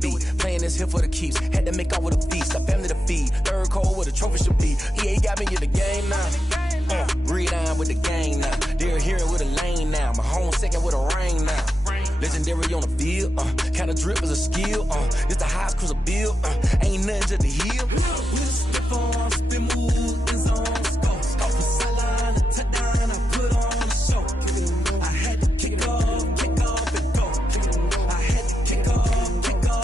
beat. Playing this here for the keeps. Had to make out with a feast. A family to feed. Third cold where the trophy should be. EA got me in the game now. Read on with the game now. They're hearing with a lane now. My home second with a rain now. Legendary on the field. Kinda drip is a skill. It's the highest cruiser bill. Ain't nothing just to heal. With a stiff on, spin move, in zone, scope. Scope for sideline, a touchdown, I put on a show. I had to kick off and go. I had to kick off and go.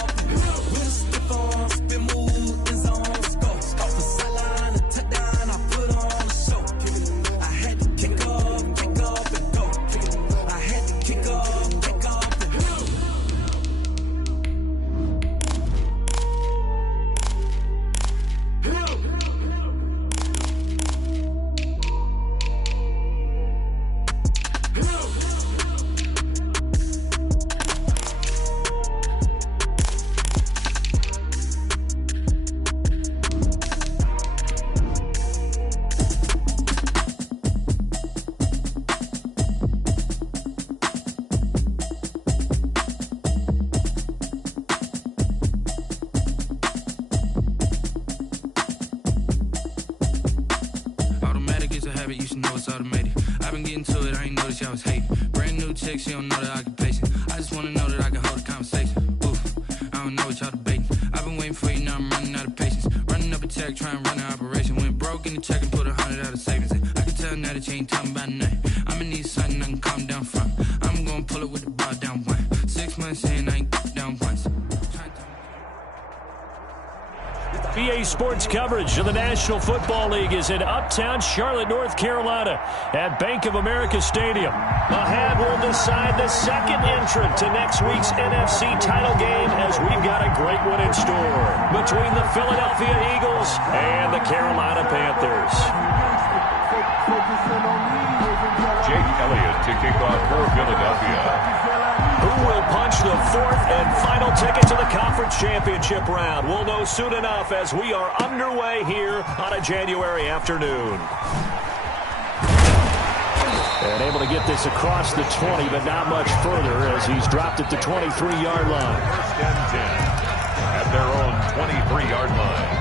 With a stiff on, spin move, in zone, scope. Scope for sideline, a touchdown, I put on a show. I had to kick off and go. I had to kick off and go. She don't know the occupation. I just wanna know that I can hold a conversation. Oof, I don't know what y'all debating. I've been waiting for you, now I'm running out of patience. Running up a check, trying to run an operation. Went broke in the check and put 100 out of savings. I can tell now that you ain't talking about nothing. I'ma need something I can calm down from. I'm gonna pull it with the bar down one. 6 months in, I ain't down once. BA Sports coverage of the National Football League is in uptown Charlotte, North Carolina at Bank of America Stadium. The hand will decide the second entrant to next week's NFC title game, as we've got a great one in store between the Philadelphia Eagles and the Carolina Panthers. Jake Elliott to kick off for Philadelphia. Who will punch the fourth and final ticket to the conference championship round? We'll know soon enough as we are underway here on a January afternoon. And able to get this across the 20, but not much further as he's dropped at the 23-yard line. First and 10 at their own 23-yard line.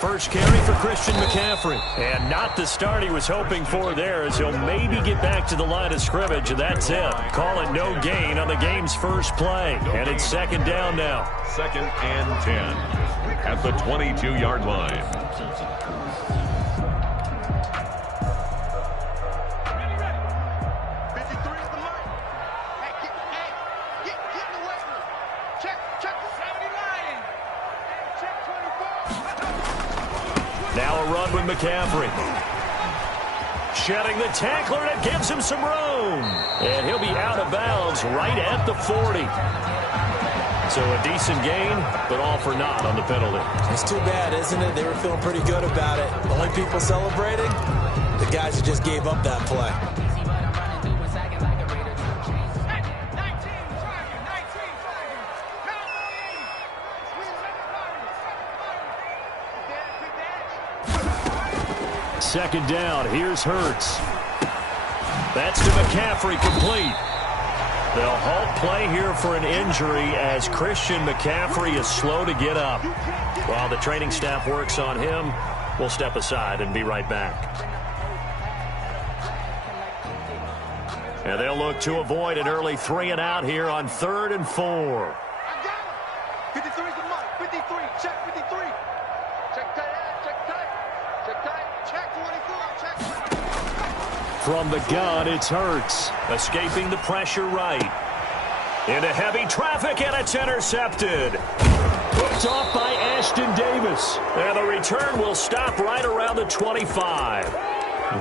First carry for Christian McCaffrey. And not the start he was hoping for there, as he'll maybe get back to the line of scrimmage, and that's it. Call it no gain on the game's first play. And it's second down now. Second and 10 at the 22-yard line. Now a run with McCaffrey. Shedding the tackler, and it gives him some room. And he'll be out of bounds right at the 40. So a decent gain, but all for naught on the penalty. It's too bad, isn't it? They were feeling pretty good about it. The only people celebrating, the guys who just gave up that play. Second down, here's Hurts. That's to McCaffrey, complete. They'll halt play here for an injury as Christian McCaffrey is slow to get up. While the training staff works on him, we'll step aside and be right back. And they'll look to avoid an early 3 and out here on 3rd and 4. 53 is the mark. 53. Check 53. Check tight end. Check tight. Check tight. Check 24. Check. From the gun, it's Hurts. Escaping the pressure right. Into heavy traffic, and it's intercepted. Hooked off by Ashton Davis. And the return will stop right around the 25.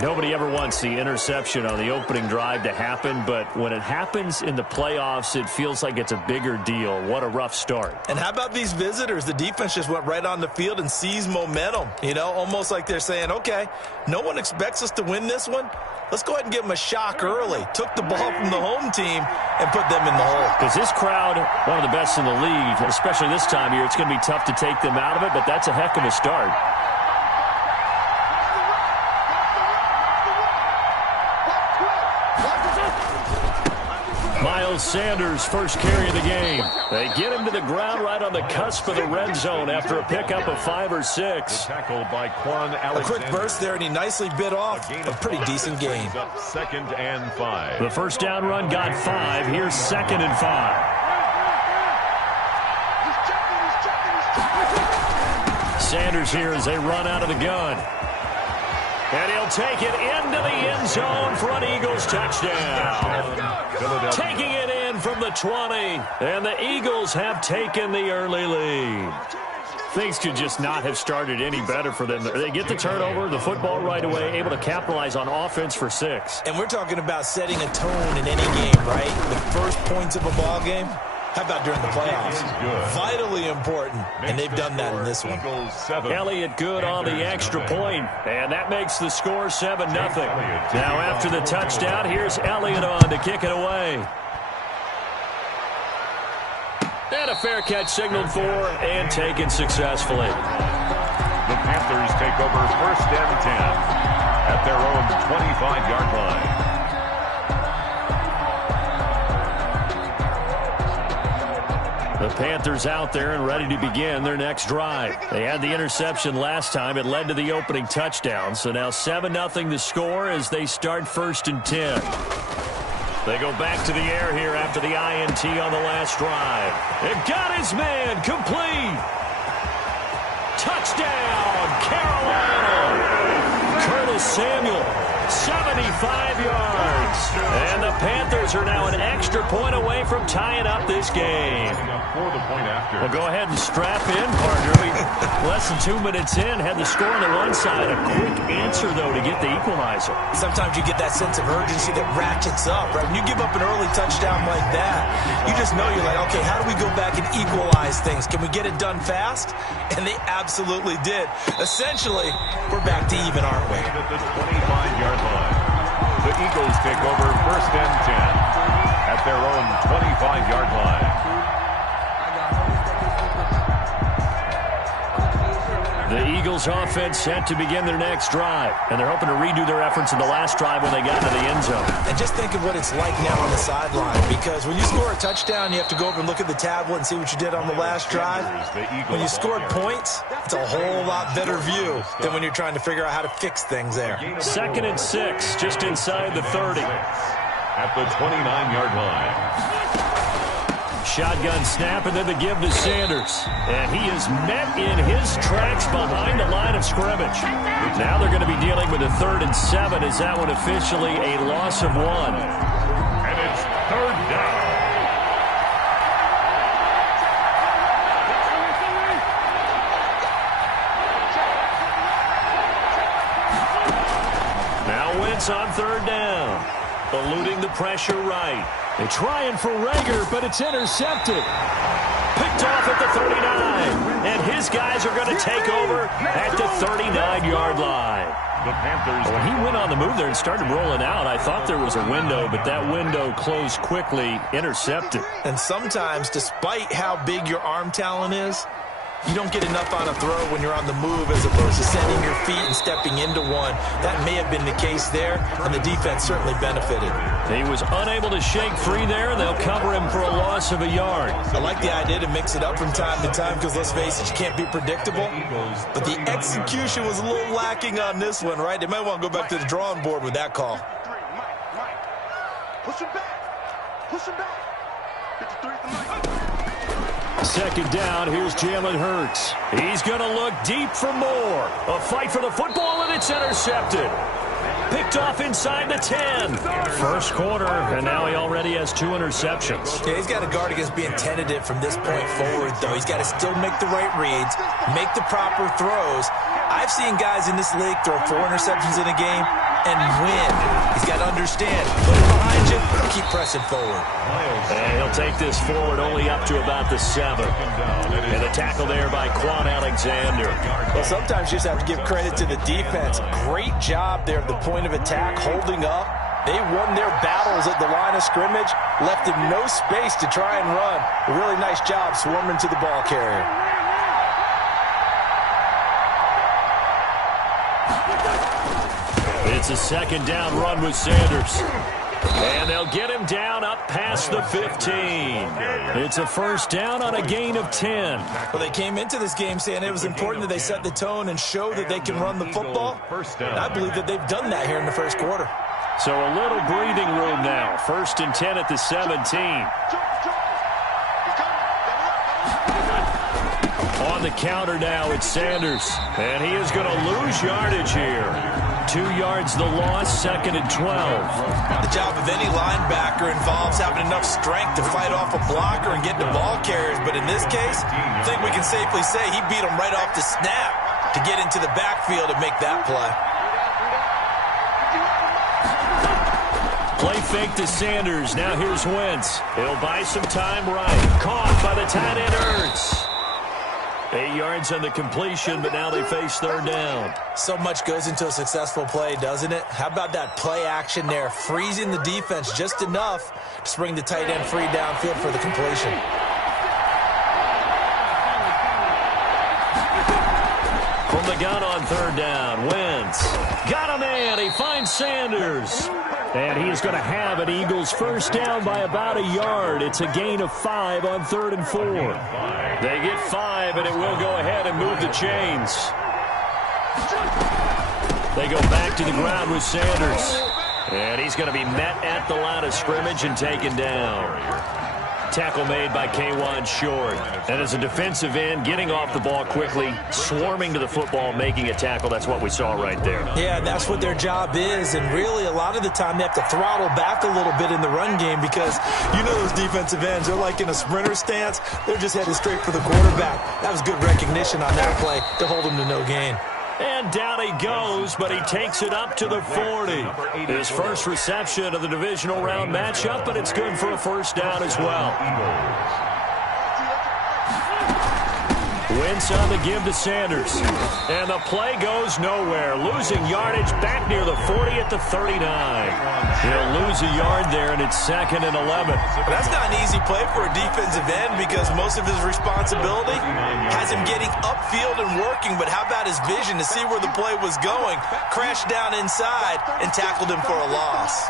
Nobody ever wants the interception on the opening drive to happen, but when it happens in the playoffs, it feels like it's a bigger deal. What a rough start. And how about these visitors? The defense just went right on the field and seized momentum. You know, almost like they're saying, okay, no one expects us to win this one. Let's go ahead and give them a shock early. Took the ball from the home team and put them in the hole. Because this crowd, one of the best in the league, especially this time of year, it's going to be tough to take them out of it, but that's a heck of a start. Miles Sanders, first carry of the game. They get him to the ground right on the cusp of the red zone after a pickup of 5 or 6. Tackled by Quan Alexander. A quick burst there, and he nicely bit off a pretty decent gain. Second and 5. The first down run got 5. Here's 2nd and 5. Sanders here as they run out of the gun. And he'll take it into the end zone for an Eagles touchdown. Taking it in from the 20. And the Eagles have taken the early lead. Things could just not have started any better for them. They get the turnover, the football right away, able to capitalize on offense for 6. And we're talking about setting a tone in any game, right? The first points of a ball game. How about during the playoffs? Vitally important, and they've done that in this one. Elliott good on the extra point, and that makes the score 7-0. Now after the touchdown, here's Elliott on to kick it away. And a fair catch signaled for and taken successfully. The Panthers take over 1st and 10 at their own 25-yard line. The Panthers out there and ready to begin their next drive. They had the interception last time. It led to the opening touchdown. So now 7-0 the score as they start 1st and 10. They go back to the air here after the INT on the last drive. They've got his man complete. Touchdown, Carolina. Curtis Samuel, 75 yards. And the Panthers are now an extra point away from tying up this game. Well, go ahead and strap in, partner. Less than 2 minutes in, had the score on the one side. A quick answer, though, to get the equalizer. Sometimes you get that sense of urgency that ratchets up, right? When you give up an early touchdown like that, you just know you're like, okay, how do we go back and equalize things? Can we get it done fast? And they absolutely did. Essentially, we're back to even, aren't we? At the 25-yard line, the Eagles take over 1st and 10 at their own 25-yard line. The Eagles offense set to begin their next drive, and they're hoping to redo their efforts in the last drive when they got to the end zone. And just think of what it's like now on the sideline, because when you score a touchdown, you have to go over and look at the tablet and see what you did on the last drive. When you scored points, it's a whole lot better view than when you're trying to figure out how to fix things there. 2nd and 6, just inside the 30. At the 29-yard line. Shotgun snap, and then the give to Sanders. And he is met in his tracks behind the line of scrimmage. Now they're going to be dealing with a 3rd and 7. Is that one officially a loss of 1? And it's 3rd down. Now Wentz on 3rd down. Eluding the pressure right. They're trying for Rager, but it's intercepted. Picked off at the 39. And his guys are going to take over at the 39-yard line. The Panthers. When he went on the move there and started rolling out, I thought there was a window, but that window closed quickly, intercepted. And sometimes, despite how big your arm talent is, you don't get enough on a throw when you're on the move as opposed to setting your feet and stepping into one. That may have been the case there, and the defense certainly benefited. He was unable to shake free there, and they'll cover him for a loss of a yard. I like the idea to mix it up from time to time because, let's face it, you can't be predictable. But the execution was a little lacking on this one, right? They might want to go back to the drawing board with that call. Push him back. Push him back. 53 the Mike. 2nd down, here's Jalen Hurts. He's going to look deep for more. A fight for the football, and it's intercepted. Picked off inside the 10. First quarter, and now he already has 2 interceptions. Yeah, he's got to guard against being tentative from this point forward, though. He's got to still make the right reads, make the proper throws. I've seen guys in this league throw 4 interceptions in a game. and win. He's got to understand, put it behind you, keep pressing forward. And he'll take this forward only up to about the 7. And the tackle there by Quan Alexander. Well, sometimes you just have to give credit to the defense. Great job there at the point of attack, holding up. They won their battles at the line of scrimmage, left him no space to try and run. A really nice job swarming to the ball carrier. It's a second down run with Sanders. And they'll get him down up past the 15. It's a first down on a gain of 10. Well, they came into this game saying it was important that they set the tone and show that they can run the football. And I believe that they've done that here in the first quarter. So a little breathing room now. First and 10 at the 17. On the counter now, it's Sanders. And he is going to lose yardage here. 2 yards the loss, second and 12. The job of any linebacker involves having enough strength to fight off a blocker and get to ball carriers. But in this case, I think we can safely say he beat him right off the snap to get into the backfield and make that play. Play fake to Sanders. Now here's Wentz. He'll buy some time right. Caught by the tight end Ertz. 8 yards on the completion, but now they face third down. So much goes into a successful play, doesn't it? How about that play action there? Freezing the defense just enough to bring the tight end free downfield for the completion. From the gun on third down, Wentz. Got a man. He finds Sanders. And he is going to have an Eagles first down by about a yard. It's a gain of 5 on 3rd and 4. They get 5, and it will go ahead and move the chains. They go back to the ground with Sanders. And he's going to be met at the line of scrimmage and taken down. Tackle made by K'Wan Short. And as a defensive end, getting off the ball quickly, swarming to the football, making a tackle. That's what we saw right there. Yeah, that's what their job is. And really, a lot of the time, they have to throttle back a little bit in the run game because you know those defensive ends, they're like in a sprinter stance. They're just headed straight for the quarterback. That was good recognition on that play to hold him to no gain. And down he goes, but he takes it up to the 40. His first reception of the divisional round matchup, but it's good for a first down as well. Wentz on the give to Sanders. And the play goes nowhere. Losing yardage back near the 40 at the 39. He'll lose a yard there, and it's 2nd and 11. That's not an easy play for a defensive end because most of his responsibility has him getting upfield and working. But how about his vision to see where the play was going? Crashed down inside and tackled him for a loss.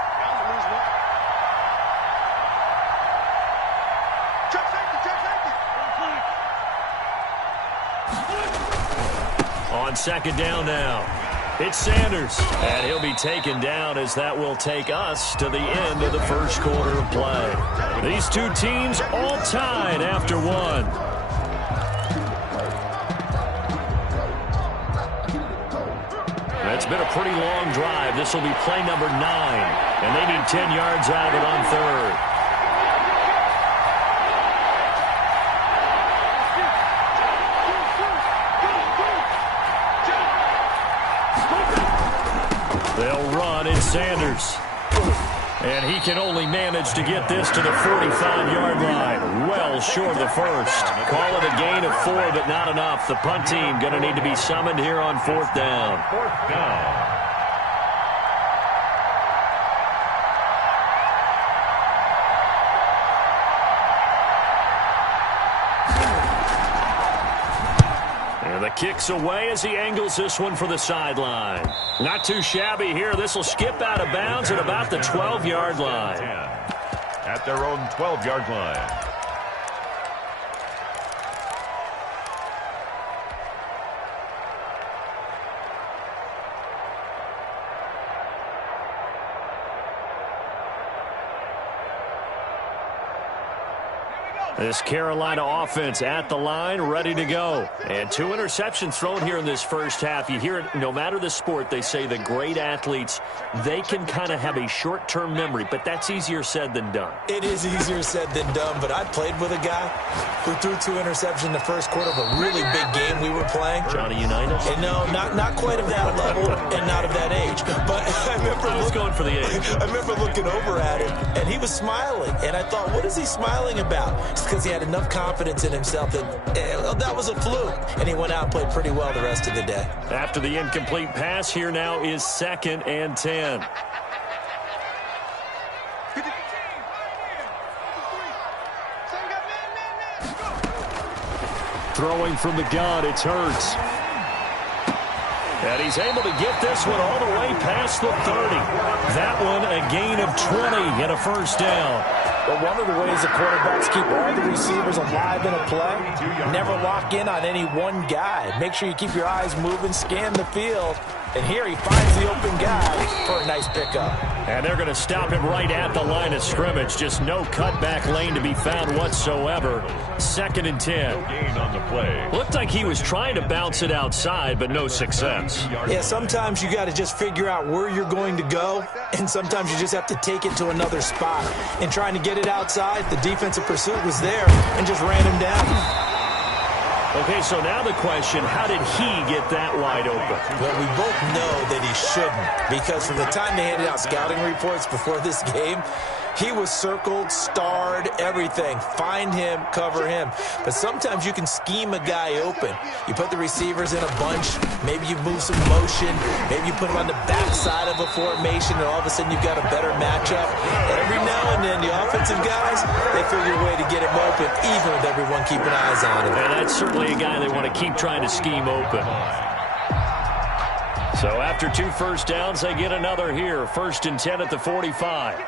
On second down now, it's Sanders, and he'll be taken down as that will take us to the end of the first quarter of play. These two teams all tied after one. It's been a pretty long drive. This will be play number 9, and they need 10 yards out of it on third. They'll run in Sanders. And he can only manage to get this to the 45-yard line. Well short of the first. Call it a gain of 4, but not enough. The punt team going to need to be summoned here on 4th down. 4th down. The kicks away as he angles this one for the sideline. Not too shabby here. This will skip out of bounds at about the 12-yard line. At their own 12-yard line. This Carolina offense at the line, ready to go. And 2 interceptions thrown here in this first half. You hear it, no matter the sport, they say the great athletes, they can kind of have a short-term memory, but that's easier said than done. It is easier said than done, but I played with a guy who threw 2 interceptions in the first quarter of a really big game we were playing. Johnny Unitas? And no, not quite of that level and not of that age. But I remember going for the age. I remember looking over at him, and he was smiling. And I thought, what is he smiling about? It's because he had enough confidence in himself that that was a fluke. And he went out and played pretty well the rest of the day. After the incomplete pass, here now is 2nd and 10. Throwing from the gun, it's Hurts. And he's able to get this one all the way past the 30. That one a gain of 20 and a first down. But one of the ways the quarterbacks keep all the receivers alive in a play, never lock in on any one guy. Make sure you keep your eyes moving, scan the field. And here he finds the open guy for a nice pickup. And they're going to stop him right at the line of scrimmage. Just no cutback lane to be found whatsoever. 2nd and 10. Gain on the play. Looked like he was trying to bounce it outside, but no success. Yeah, sometimes you got to just figure out where you're going to go, and sometimes you just have to take it to another spot. And trying to get it outside, the defensive pursuit was there and just ran him down. Okay, so now the question, how did he get that wide open? Well, we both know that he shouldn't, because from the time they handed out scouting reports before this game, he was circled, starred, everything. Find him, cover him. But sometimes you can scheme a guy open. You put the receivers in a bunch. Maybe you move some motion. Maybe you put them on the backside of a formation, and all of a sudden you've got a better matchup. Every now and then, the offensive guys, they figure a way to get him open, even with everyone keeping eyes on him. And that's certainly a guy they want to keep trying to scheme open. So after 2 first downs, they get another here. 1st and 10 at the 45.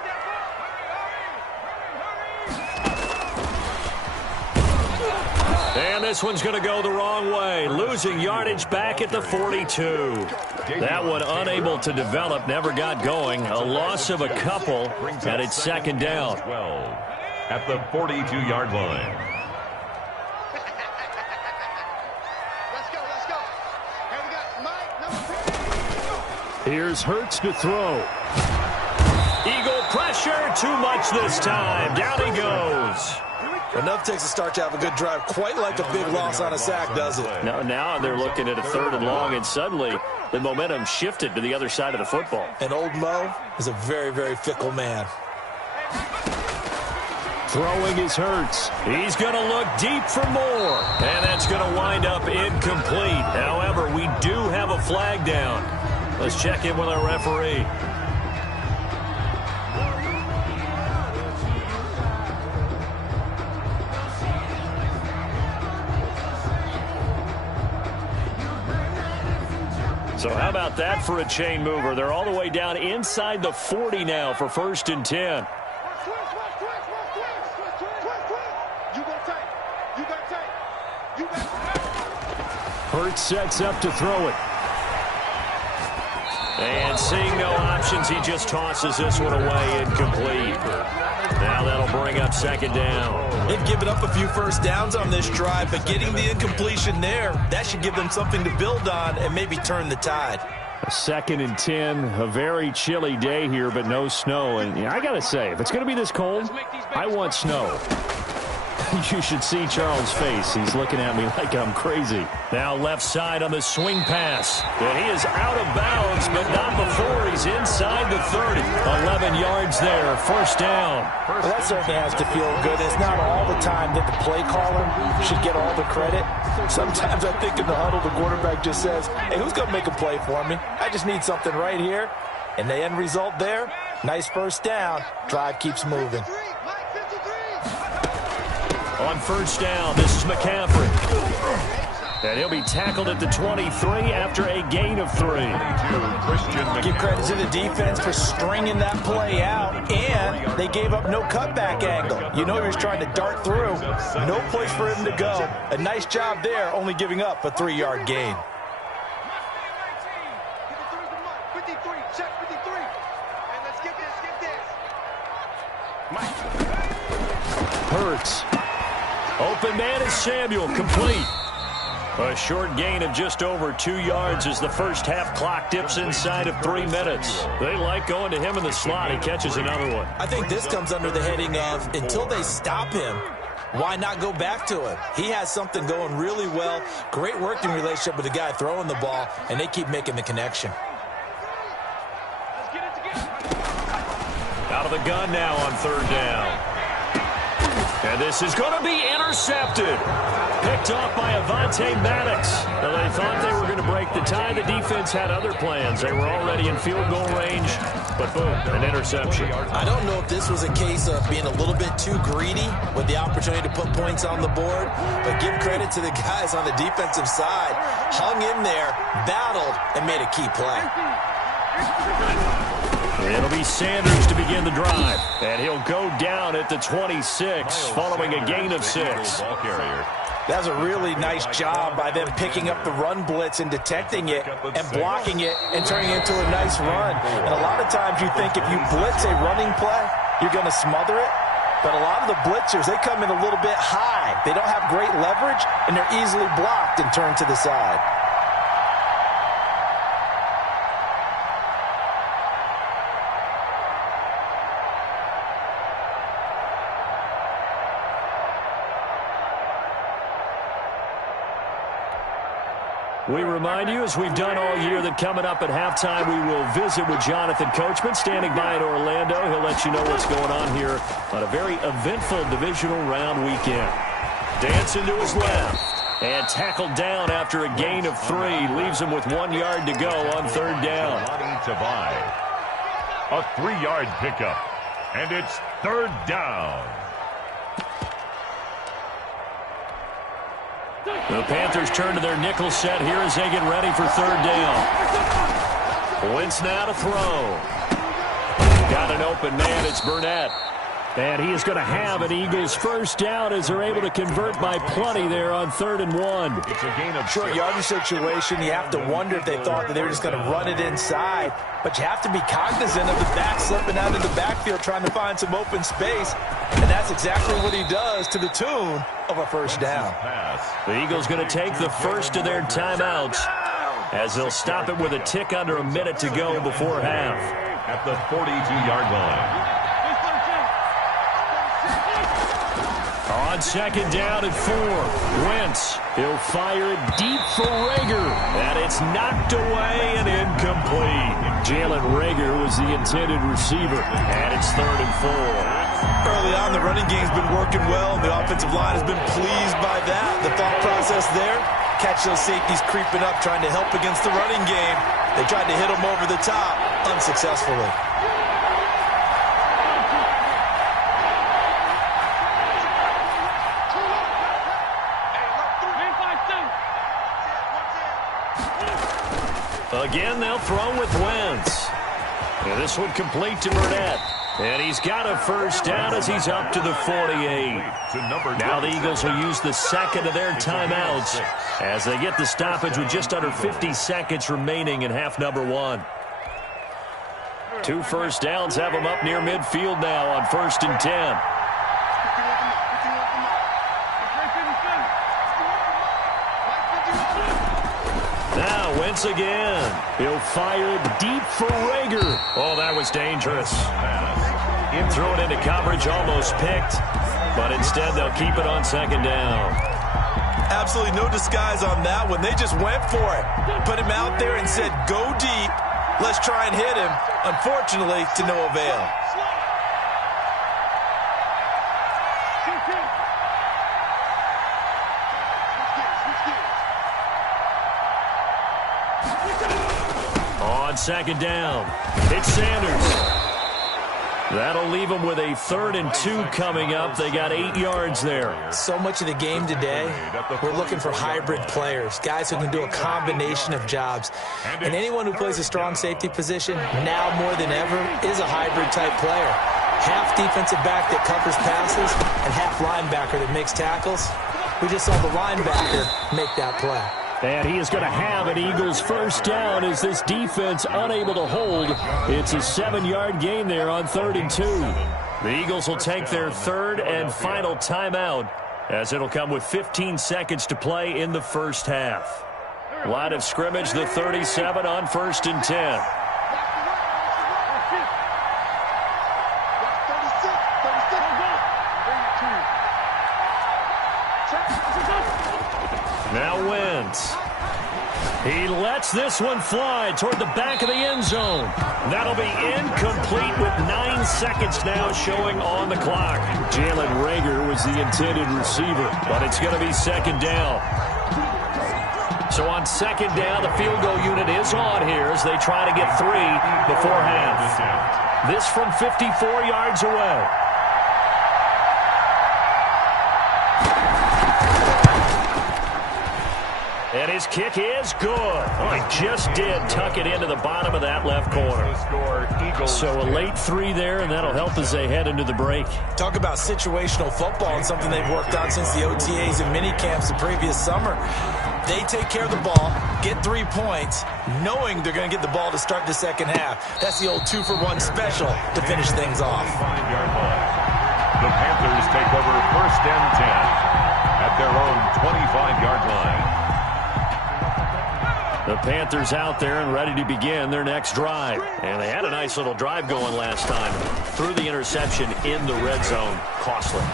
And this one's going to go the wrong way. Losing yardage back at the 42. That one unable to develop, never got going. A loss of a couple, and it's 2nd down. 12 at the 42-yard line. Let's go. Here we got Mike, number 2. Here's Hurts to throw. Eagle pressure, too much this time. Down he goes. Enough takes a start to have a good drive. Quite like a big loss on a sack, does it? Now they're looking at a 3rd and long, and suddenly the momentum shifted to the other side of the football. And old Mo is a very, very fickle man. Throwing is Hurts. He's going to look deep for more. And that's going to wind up incomplete. However, we do have a flag down. Let's check in with our referee. So how about that for a chain mover? They're all the way down inside the 40 now for 1st and 10. Hurts sets up to throw it. And seeing no options, he just tosses this one away incomplete. Now that'll bring up 2nd down. They've given up a few first downs on this drive, but getting the incompletion there, that should give them something to build on and maybe turn the tide. 2nd and 10, a very chilly day here, but no snow. And I got to say, if it's going to be this cold, I want snow. You should see Charles' face. He's looking at me like I'm crazy. Now left side on the swing pass. And he is out of bounds, but not before he's inside the 30. 11 yards there, 1st down. Well, that certainly has to feel good. It's not all the time that the play caller should get all the credit. Sometimes I think in the huddle, the quarterback just says, hey, who's going to make a play for me? I just need something right here. And the end result there, nice 1st down. Drive keeps moving. On 1st down, this is McCaffrey. And he'll be tackled at the 23 after a gain of 3. Give credit to the defense for stringing that play out, and they gave up no cutback angle. You know he was trying to dart through. No place for him to go. A nice job there, only giving up a 3-yard gain. Hurts. Open man is Samuel, complete. A short gain of just over 2 yards as the first half clock dips inside of 3 minutes. They like going to him in the slot. He catches another one. I think this comes under the heading of until they stop him, why not go back to him? He has something going really well. Great working relationship with the guy throwing the ball, and they keep making the connection. Out of the gun now on 3rd down. And this is going to be intercepted. Picked off by Avonte Maddox. Well, they thought they were going to break the tie. The defense had other plans. They were already in field goal range. But boom, an interception. I don't know if this was a case of being a little bit too greedy with the opportunity to put points on the board. But give credit to the guys on the defensive side. Hung in there, battled, and made a key play. It'll be Sanders to begin the drive. And he'll go down at the 26 following a gain of 6. That was a really nice job by them picking up the run blitz and detecting it and blocking it and turning it into a nice run. And a lot of times you think if you blitz a running play, you're going to smother it. But a lot of the blitzers, they come in a little bit high. They don't have great leverage, and they're easily blocked and turned to the side. We remind you, as we've done all year, that coming up at halftime, we will visit with Jonathan Coachman, standing by in Orlando. He'll let you know what's going on here on a very eventful divisional round weekend. Dancing to his left and tackled down after a gain of 3. Leaves him with 1 yard to go on 3rd down. A 3-yard pickup, and it's 3rd down. The Panthers turn to their nickel set here as they get ready for 3rd down. Wentz now to throw. Got an open man. It's Burnett. And he is going to have an Eagles 1st down as they're able to convert by plenty there on 3rd and 1. It's a gain of short yardage situation. You have to wonder if they thought that they were just going to run it inside. But you have to be cognizant of the back slipping out in the backfield trying to find some open space. And that's exactly what he does to the tune of a 1st down. The Eagles going to take the first of their timeouts as they'll stop it with a tick under a minute to go before half. At the 42-yard line. On 2nd down at 4, Wentz. He'll fire it deep for Rager, and it's knocked away and incomplete. Jalen Rager was the intended receiver, and it's 3rd and 4. Early on, the running game's been working well, and the offensive line has been pleased by that. The thought process there, catch those safeties creeping up, trying to help against the running game. They tried to hit them over the top, unsuccessfully. Again, they'll throw with Wentz. And this one complete to Burnett. And he's got a 1st down as he's up to the 48. Now the Eagles will use the 2nd of their timeouts as they get the stoppage with just under 50 seconds remaining in half number 1. 2 1st downs have them up near midfield now on 1st and 10. Now Wentz again. He'll fire deep for Rager. Oh, that was dangerous. Threw it into coverage, almost picked. But instead, they'll keep it on 2nd down. Absolutely no disguise on that one. They just went for it. Put him out there and said, go deep. Let's try and hit him. Unfortunately, to no avail. On 2nd down, it's Sanders. That'll leave them with a 3rd and 2 coming up. They got 8 yards there. So much of the game today, we're looking for hybrid players, guys who can do a combination of jobs. And anyone who plays a strong safety position, now more than ever, is a hybrid type player. Half defensive back that covers passes and half linebacker that makes tackles. We just saw the linebacker make that play. And he is going to have an Eagles 1st down as this defense unable to hold. It's a 7-yard gain there on 3rd and 2. The Eagles will take their 3rd and final timeout as it'll come with 15 seconds to play in the first half. Line of scrimmage, the 37 on 1st and 10. Now Wentz. He lets this one fly toward the back of the end zone. That'll be incomplete with 9 seconds now showing on the clock. Jalen Reagor was the intended receiver, but it's going to be 2nd down. So on 2nd down, the field goal unit is on here as they try to get 3 before half. This from 54 yards away. And his kick is good. Oh, he just did tuck it into the bottom of that left corner. So a late 3 there, and that'll help as they head into the break. Talk about situational football and something they've worked on since the OTAs and mini camps the previous summer. They take care of the ball, get 3 points, knowing they're going to get the ball to start the second half. That's the old 2-for-1 special to finish things off. The Panthers take over 1st and 10 at their own 25-yard line. The Panthers out there and ready to begin their next drive. And they had a nice little drive going last time. Threw the interception in the red zone. Costly.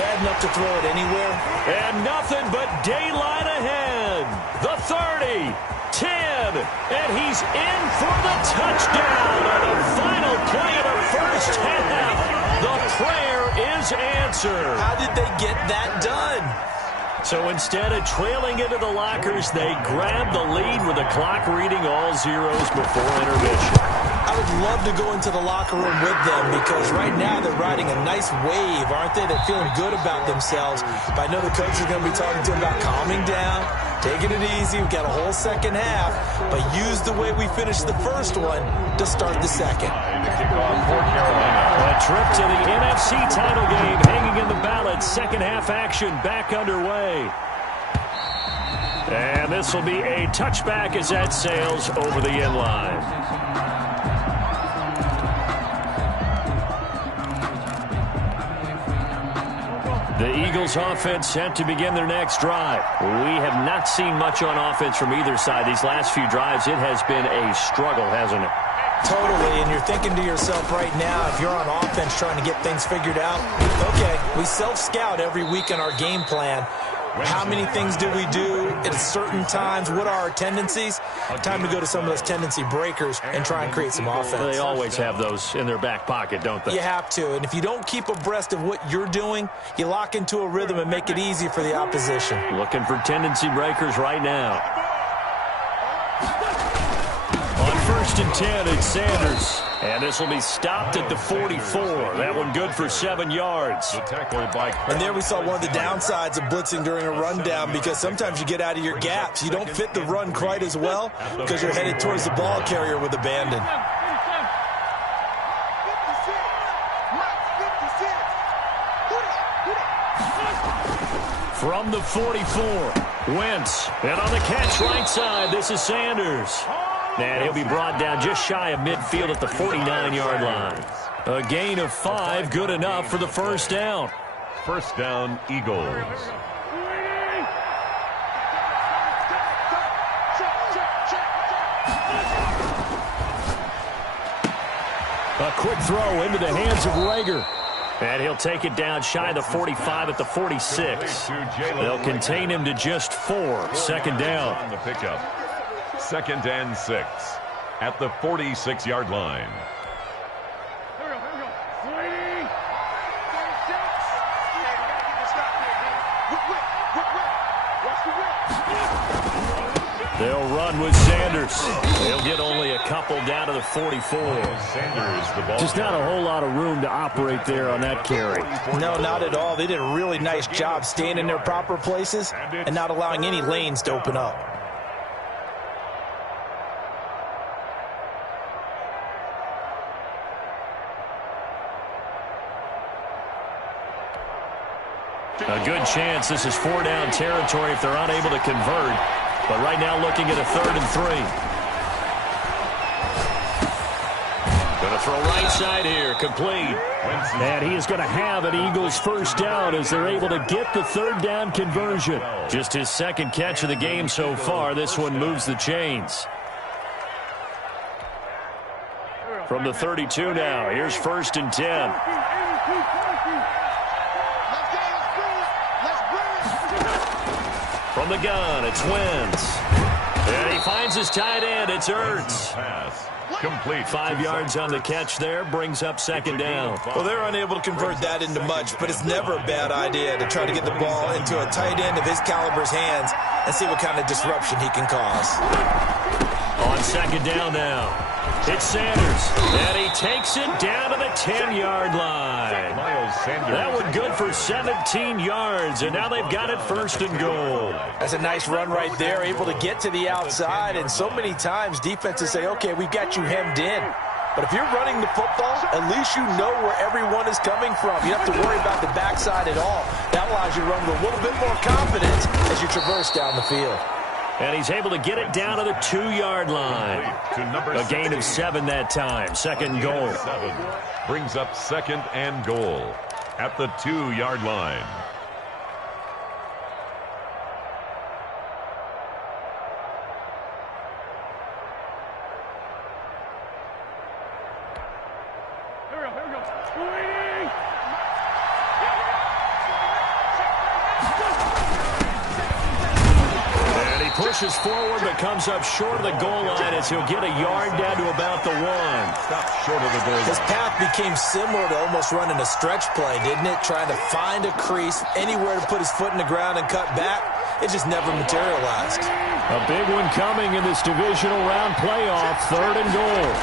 Bad enough to throw it anywhere. And nothing but daylight ahead. The 30, 10, and he's in for the touchdown on the final play of the first half. The prayer is answered. How did they get that done? So instead of trailing into the lockers, they grabbed the lead with the clock reading all zeros before intermission. I would love to go into the locker room with them because right now they're riding a nice wave, aren't they? They're feeling good about themselves. But I know the coach is going to be talking to them about calming down, taking it easy. We've got a whole second half, but use the way we finished the first one to start the second. A trip to the NFC title game hanging in the balance. Second half action back underway. And this will be a touchback as that sails over the end line. The Eagles offense set to begin their next drive. We have not seen much on offense from either side. These last few drives, it has been a struggle, hasn't it? Totally, and you're thinking to yourself right now, if you're on offense trying to get things figured out, okay, we self-scout every week in our game plan. How many things do we do at certain times? What are our tendencies? Time to go to some of those tendency breakers and try and create some offense. They always have those in their back pocket, don't they? You have to, and if you don't keep abreast of what you're doing, you lock into a rhythm and make it easy for the opposition. Looking for tendency breakers right now. On 1st and 10, it's Sanders. And this will be stopped at the 44. That one good for 7 yards. And there we saw one of the downsides of blitzing during a rundown because sometimes you get out of your gaps. You don't fit the run quite as well because you're headed towards the ball carrier with abandon. From the 44, Wentz. And on the catch right side, this is Sanders. And he'll be brought down just shy of midfield at the 49-yard line. A gain of 5, good enough for the first down. First down, Eagles. A quick throw into the hands of Reagor. And he'll take it down shy of the 45 at the 46. They'll contain him to just 4. Second down. On the pickup. 2nd and 6 at the 46-yard line. They'll run with Sanders. They'll get only a couple down to the 44. Sanders, the ball. Just not a whole lot of room to operate there on that carry. No, not at all. They did a really nice job staying in their proper places and not allowing any lanes to open up. A good chance this is 4-down territory if they're unable to convert. But right now looking at a 3rd and 3. Going to throw right side here, complete. And he is going to have an Eagles first down as they're able to get the third down conversion. Just his second catch of the game so far. This one moves the chains. From the 32 now, here's 1st and 10. From the gun, it's Wentz. And he finds his tight end. It's Ertz. Complete. 5 yards on the catch there, brings up 2nd down. Well, they're unable to convert that into much, but it's never a bad idea to try to get the ball into a tight end of his caliber's hands and see what kind of disruption he can cause. On 2nd down now, it's Sanders, and he takes it down to the 10-yard line. That one good for 17 yards, and now they've got it 1st and goal. That's a nice run right there, able to get to the outside, and so many times defenses say, okay, we've got you hemmed in. But if you're running the football, at least you know where everyone is coming from. You don't have to worry about the backside at all. That allows you to run with a little bit more confidence as you traverse down the field. And he's able to get it down to the 2-yard line. A gain of 7 that time. 2nd goal. 7 brings up 2nd and goal at the 2-yard line. Here we go. Pushes forward but comes up short of the goal line as he'll get a yard down to about the 1. Stop short of the goal line. His path became similar to almost running a stretch play, didn't it? Trying to find a crease, anywhere to put his foot in the ground and cut back. It just never materialized. A big one coming in this divisional round playoff. 3rd and goal.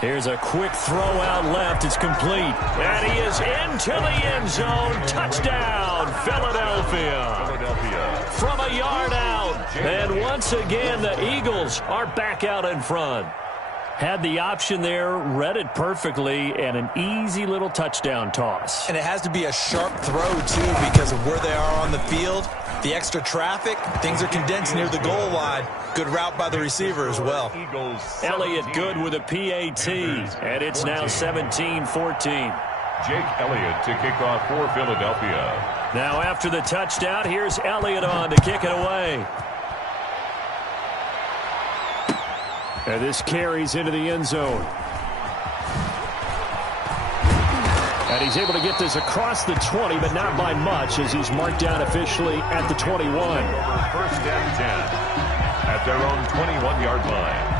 Here's a quick throw out left. It's complete. And he is into the end zone. Touchdown, Philadelphia. From a yard out. And once again, the Eagles are back out in front. Had the option there, read it perfectly, and an easy little touchdown toss. And it has to be a sharp throw, too, because of where they are on the field. The extra traffic, things are condensed near the goal line. Good route by the receiver as well. Elliott good with a PAT, and it's now 17-14. Jake Elliott to kick off for Philadelphia. Now after the touchdown, here's Elliott on to kick it away. And this carries into the end zone. And he's able to get this across the 20, but not by much, as he's marked down officially at the 21. 1st and 10 at their own 21-yard line.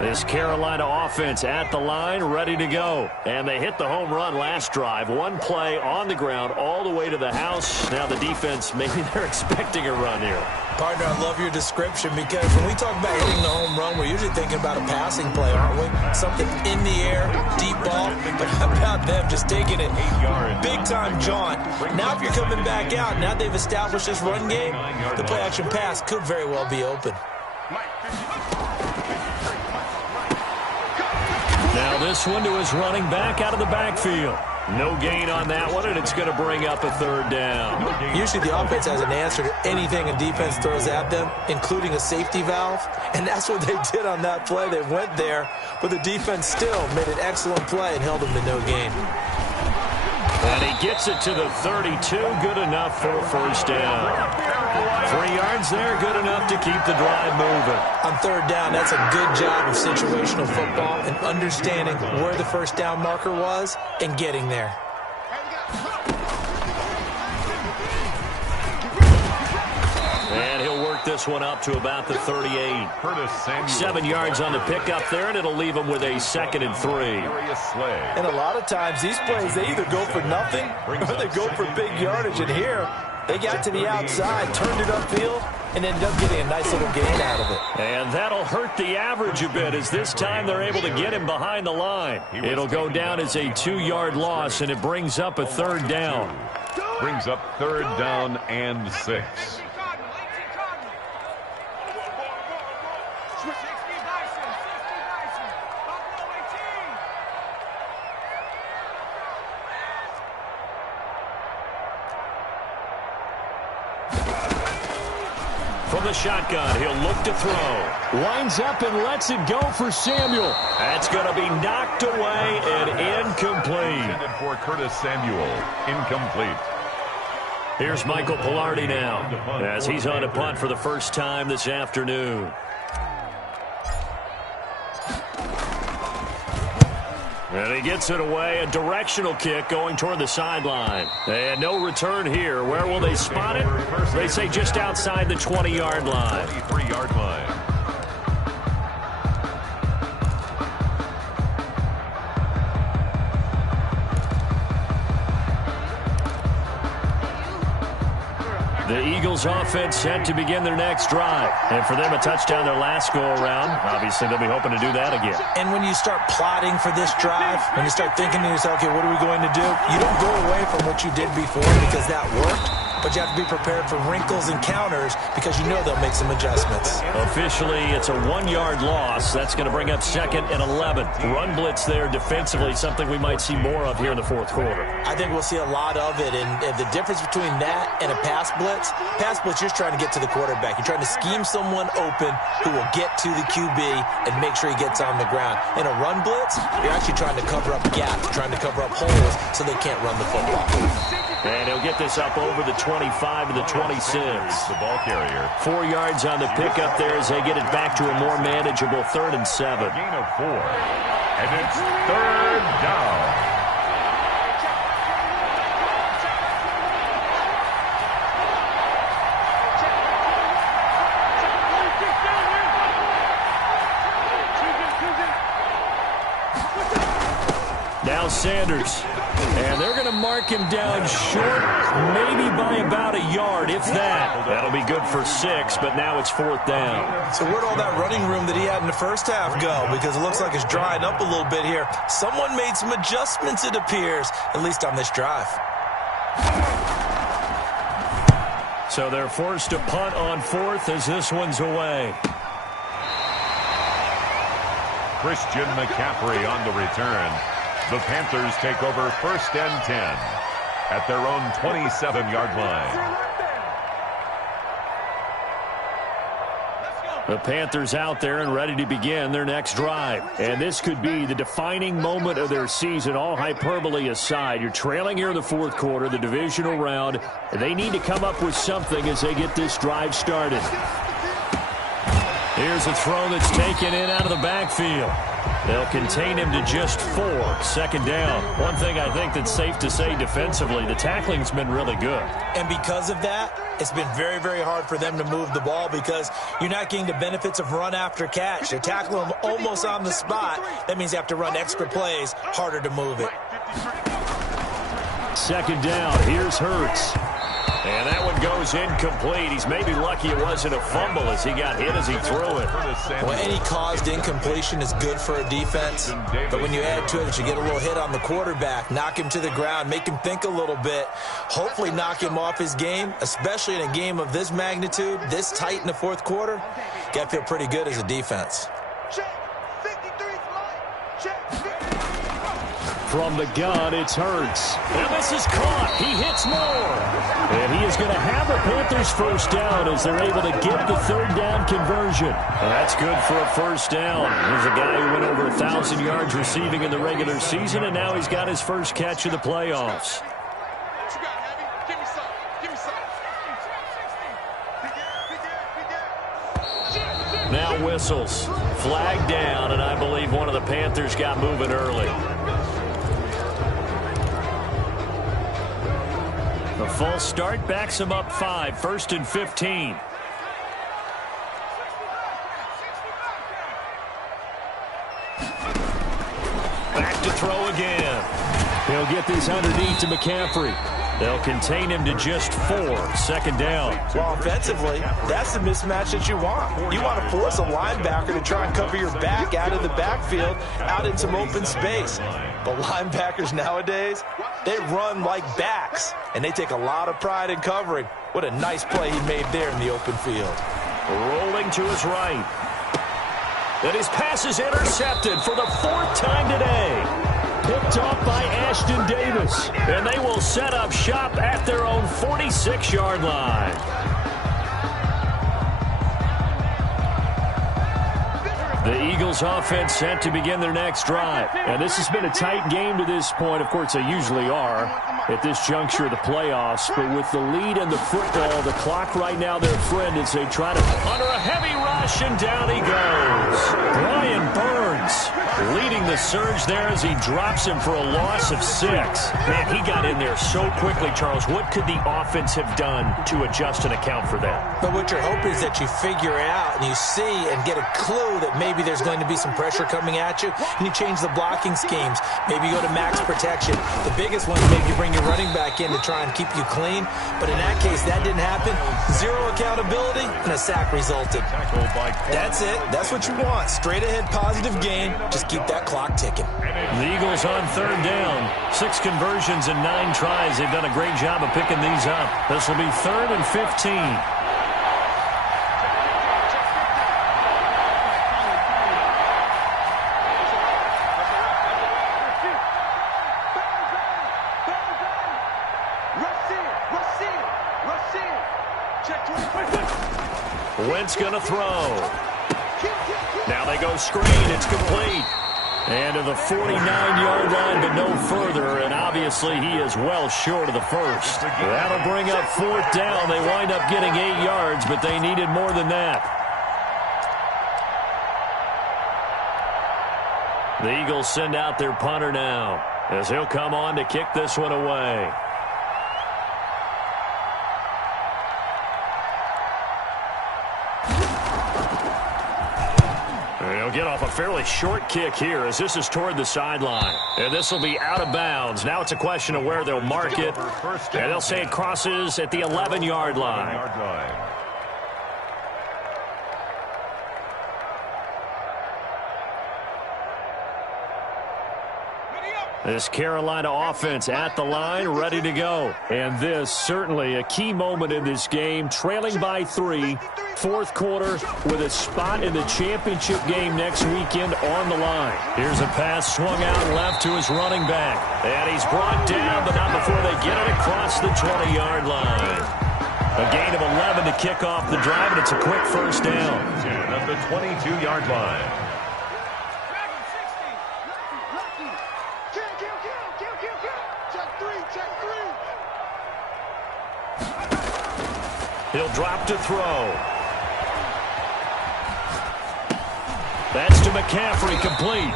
This Carolina offense at the line, ready to go. And they hit the home run last drive. One play on the ground all the way to the house. Now the defense, maybe they're expecting a run here. Partner, I love your description because when we talk about hitting the home run, we're usually thinking about a passing play, aren't we? Something in the air, deep ball. But how about them just taking it big-time jaunt? Now if you're coming back out, now they've established this run game, the play-action pass could very well be open. Now this one to his running back out of the backfield. No gain on that one, and it's going to bring up a 3rd down. Usually the offense has an answer to anything a defense throws at them, including a safety valve. And that's what they did on that play. They went there, but the defense still made an excellent play and held them to no gain. And he gets it to the 32. Good enough for a 1st down. 3 yards there, good enough to keep the drive moving. On 3rd down, that's a good job of situational football and understanding where the 1st down marker was and getting there. And he'll work this one up to about the 38. 7 yards on the pickup there, and it'll leave him with a 2nd and 3. And a lot of times, these plays, they either go for nothing or they go for big yardage. And here, they got to the outside, turned it upfield, and ended up getting a nice little gain out of it. And that'll hurt the average a bit, as this time they're able to get him behind the line. It'll go down as a 2-yard loss, and it brings up a 3rd down. Brings up 3rd down and 6. From the shotgun. He'll look to throw. Winds up and lets it go for Samuel. That's going to be knocked away and incomplete. Intended for Curtis Samuel. Incomplete. Here's Michael Pilardi now as he's on a punt for the first time this afternoon. And he gets it away, a directional kick going toward the sideline. And no return here. Where will they spot it? They say just outside the 20-yard line. 23-yard line. The Eagles offense set to begin their next drive. And for them, a touchdown their last go-around. Obviously, they'll be hoping to do that again. And when you start plotting for this drive, when you start thinking to yourself, okay, what are we going to do? You don't go away from what you did before because that worked. But you have to be prepared for wrinkles and counters because you know they'll make some adjustments. Officially, it's a 1-yard loss. That's going to bring up 2nd and 11. Run blitz there defensively, something we might see more of here in the fourth quarter. I think we'll see a lot of it. And the difference between that and a pass blitz, you're just trying to get to the quarterback. You're trying to scheme someone open who will get to the QB and make sure he gets on the ground. In a run blitz, you're actually trying to cover up gaps, trying to cover up holes so they can't run the football. And he'll get this up over the 25 to the 26. The ball carrier. 4 yards on the pickup there as they get it back to a more manageable 3rd and 7. A gain of 4. And it's 3rd down. Now Sanders. And they're going to mark him down short, maybe by about a yard, if that. That'll be good for 6, but now it's 4th down. So where'd all that running room that he had in the first half go? Because it looks like it's drying up a little bit here. Someone made some adjustments, it appears, at least on this drive. So they're forced to punt on 4th as this one's away. Christian McCaffrey on the return. The Panthers take over 1st and 10 at their own 27-yard line. The Panthers out there and ready to begin their next drive. And this could be the defining moment of their season, all hyperbole aside. You're trailing here in the fourth quarter, the divisional round. They need to come up with something as they get this drive started. Here's a throw that's taken in out of the backfield. They'll contain him to just 4. 2nd down. One thing I think that's safe to say defensively, the tackling's been really good. And because of that, it's been very, very hard for them to move the ball because you're not getting the benefits of run after catch. They're tackling them almost on the spot. That means you have to run extra plays, harder to move it. 2nd down. Here's Hurts. And that one goes incomplete. He's maybe lucky it wasn't a fumble as he got hit as he threw it. Well, any caused incompletion is good for a defense. But when you add to it that you get a little hit on the quarterback, knock him to the ground, make him think a little bit, hopefully knock him off his game, especially in a game of this magnitude, this tight in the fourth quarter, you got to feel pretty good as a defense. From the gun, it's Hurts. And this is caught. He hits more. And he is going to have the Panthers first down as they're able to get the 3rd down conversion. And that's good for a first down. Here's a guy who went over 1,000 yards receiving in the regular season, and now he's got his first catch of the playoffs. Now whistles. Flag down, and I believe one of the Panthers got moving early. The false start backs him up 5. 1st and 15. Back to throw again. He'll get this underneath to McCaffrey. They'll contain him to just 4. 2nd down. Well, offensively, that's the mismatch that you want. You want to force a linebacker to try and cover your back out of the backfield, out in some open space. But linebackers nowadays, they run like backs, and they take a lot of pride in covering. What a nice play he made there in the open field. Rolling to his right. And his pass is intercepted for the 4th time today. Picked off by Ashton Davis. And they will set up shop at their own 46-yard line. The Eagles offense set to begin their next drive. And this has been a tight game to this point. Of course, they usually are at this juncture of the playoffs. But with the lead in the football, the clock right now their friend as they try to under a heavy rush, and down he goes. Brian Burns leading the surge there as he drops him for a loss of 6. Man, he got in there so quickly, Charles. What could the offense have done to adjust and account for that? But what you're hoping is that you figure out and you see and get a clue that maybe there's going to be some pressure coming at you, and you change the blocking schemes. Maybe you go to max protection. The biggest one is maybe you bring your running back in to try and keep you clean. But in that case, that didn't happen. 0 accountability, and a sack resulted. That's it. That's what you want. Straight ahead positive gain. Just keep that clock ticking. The Eagles on 3rd down. 6 conversions and 9 tries. They've done a great job of picking these up. This will be 3rd and 15. Wentz going to throw. Now they go screen. It's complete. And to the 49-yard line, but no further. And obviously he is well short of the first. That'll bring up 4th down. They wind up getting 8 yards, but they needed more than that. The Eagles send out their punter now, as he'll come on to kick this one away. He'll get off a fairly short kick here as this is toward the sideline. And this will be out of bounds. Now it's a question of where they'll mark it. And they'll say it crosses at the 11-yard line. This Carolina offense at the line, ready to go. And this certainly a key moment in this game, trailing by 3, 4th quarter, with a spot in the championship game next weekend on the line. Here's a pass swung out left to his running back. And he's brought down, but not before they get it across the 20-yard line. A gain of 11 to kick off the drive, and it's a quick first down. At the 22-yard line. He'll drop to throw. That's to McCaffrey, complete.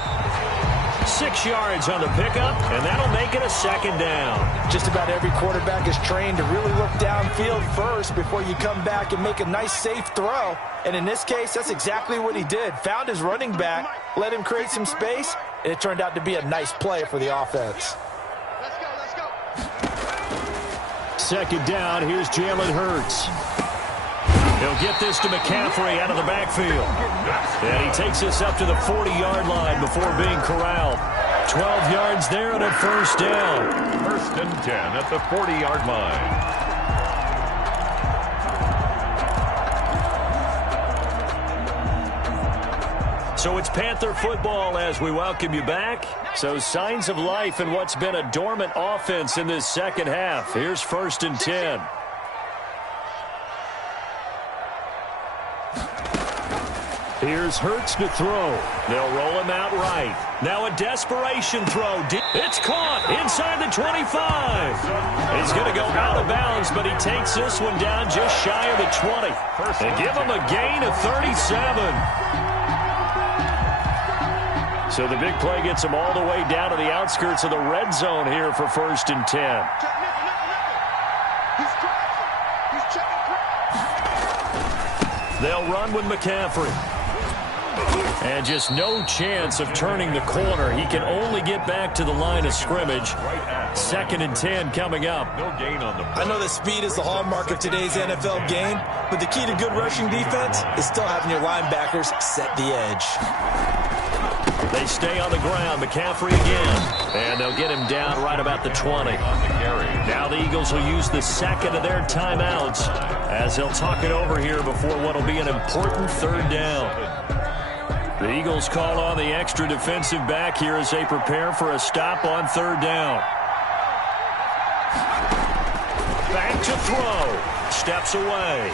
6 yards on the pickup, and that'll make it a 2nd down. Just about every quarterback is trained to really look downfield first before you come back and make a nice, safe throw. And in this case, that's exactly what he did. Found his running back, let him create some space, and it turned out to be a nice play for the offense. Let's go. 2nd down, here's Jalen Hurts. He'll get this to McCaffrey out of the backfield. And he takes this up to the 40-yard line before being corralled. 12 yards there and a first down. 1st and 10 at the 40-yard line. So it's Panther football as we welcome you back. So signs of life in what's been a dormant offense in this second half. Here's 1st and 10. Here's Hurts to throw. They'll roll him out right. Now a desperation throw. It's caught inside the 25. He's going to go out of bounds, but he takes this one down just shy of the 20. They give him a gain of 37. So the big play gets him all the way down to the outskirts of the red zone here for 1st and 10. They'll run with McCaffrey. And just no chance of turning the corner. He can only get back to the line of scrimmage. 2nd and 10 coming up. No gain on the play. I know that speed is the hallmark of today's NFL game, but the key to good rushing defense is still having your linebackers set the edge. They stay on the ground. McCaffrey again. And they'll get him down right about the 20. Now the Eagles will use the 2nd of their timeouts as they'll talk it over here before what will be an important 3rd down. The Eagles call on the extra defensive back here as they prepare for a stop on 3rd down. Back to throw. Steps away.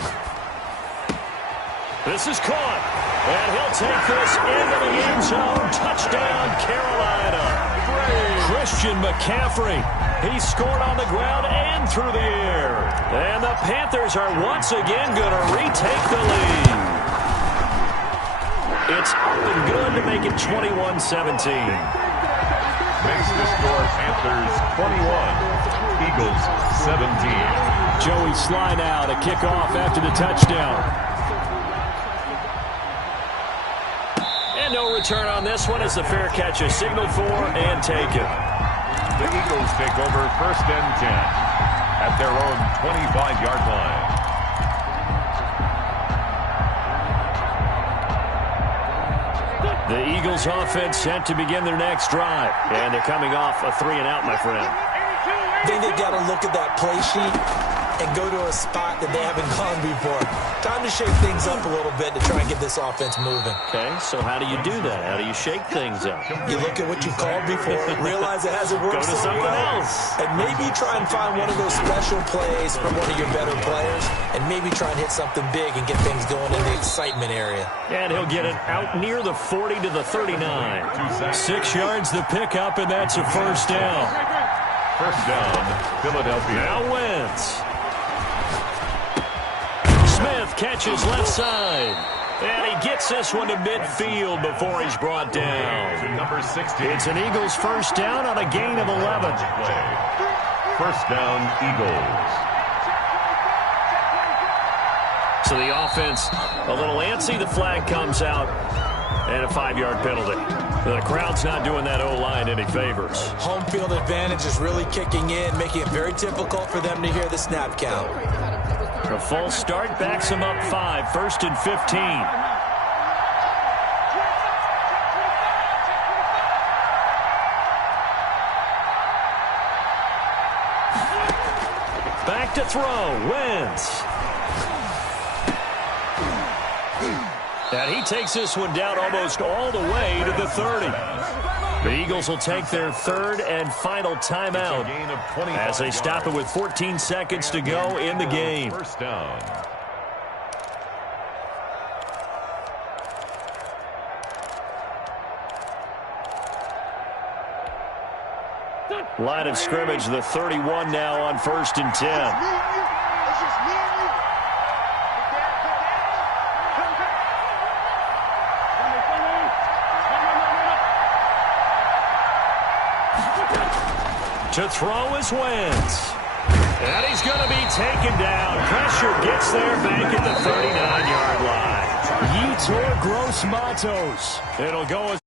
This is caught. And he'll take this into the end zone. Touchdown, Carolina. Christian McCaffrey. He scored on the ground and through the air. And the Panthers are once again going to retake the lead. It's up and good to make it 21-17. Makes the score Panthers 21, Eagles 17. Joey Sly now to kick off after the touchdown. And no return on this one as the fair catch is signaled for and taken. The Eagles take over 1st and 10 at their own 25-yard line. The Eagles offense set to begin their next drive. And they're coming off a 3-and-out, my friend. I think they've got to look at that play sheet and go to a spot that they haven't gone before. Time to shake things up a little bit to try and get this offense moving. Okay, so how do you do that? How do you shake things up? You look at what you called before, realize it hasn't worked Go to something else. and maybe try and find one of those special plays from one of your better players, and maybe try and hit something big and get things going in the excitement area. And he'll get it out near the 40 to the 39. 6 yards the pickup, and that's a first down. First down, Philadelphia. Now Wentz. Smith catches left side. And he gets this one to midfield before he's brought down. Number 16. It's an Eagles first down on a gain of 11. First down, Eagles. So the offense a little antsy. The flag comes out. And a 5-yard penalty. The crowd's not doing that O-line any favors. Home field advantage is really kicking in, making it very difficult for them to hear the snap count. A false start backs him up 5. 1st and 15. Back to throw. Wentz. And he takes this one down almost all the way to the 30. The Eagles will take their 3rd and final timeout as they stop it with 14 seconds to go in the game. First down. Line of scrimmage, the 31 now on 1st and 10. To throw is Wentz. And he's going to be taken down. Pressure gets there back at the 39-yard line. Yetur Gross Matos. It'll go as